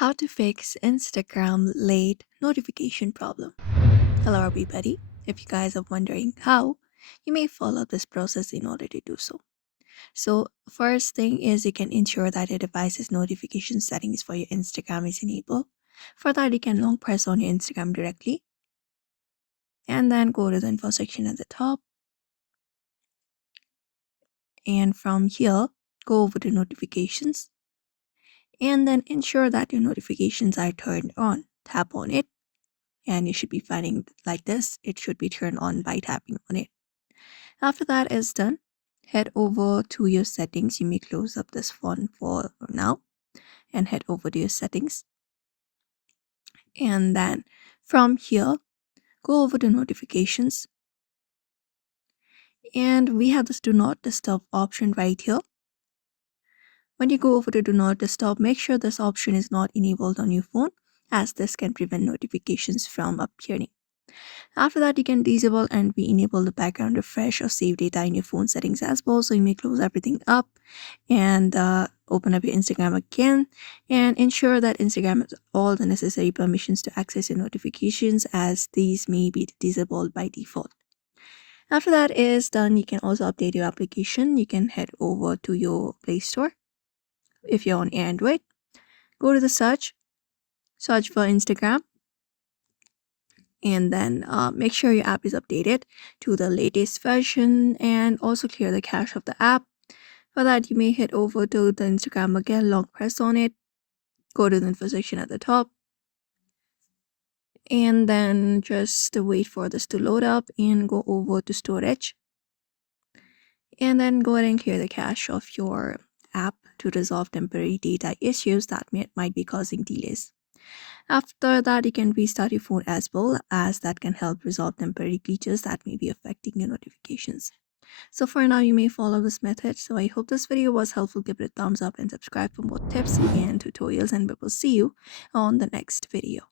How to fix Instagram late notification problem. Hello, everybody. If you guys are wondering how, you may follow this process in order to do so. So, first thing is you can ensure that your device's notification settings for your Instagram is enabled. For that, you can long press on your Instagram directly and then go to the info section at the top. And from here, go over to notifications and then ensure that your notifications are turned on. Tap on it and you should be finding like this. It should be turned on by tapping on it. After that is done, head over to your settings. You may close up this phone for now and head over to your settings. And then from here, go over to notifications. And we have this do not disturb option right here. When you go over to do not disturb, make sure this option is not enabled on your phone, as this can prevent notifications from appearing. After that, you can disable and re-enable the background refresh or save data in your phone settings as well. So you may close everything up and open up your Instagram again and ensure that Instagram has all the necessary permissions to access your notifications, as these may be disabled by default. After that is done, you can also update your application. You can head over to your Play Store. If you're on Android, go to the search for Instagram, and then make sure your app is updated to the latest version and also clear the cache of the app. For that, you may head over to the Instagram again, long press on it, go to the info section at the top, and then just wait for this to load up and go over to storage, and then go ahead and clear the cache of your app to resolve temporary data issues that might be causing delays. After that, you can restart your phone as well, as that can help resolve temporary glitches that may be affecting your notifications. So for now, you may follow this method. So I hope this video was helpful. Give it a thumbs up and subscribe for more tips and tutorials, and we will see you on the next video.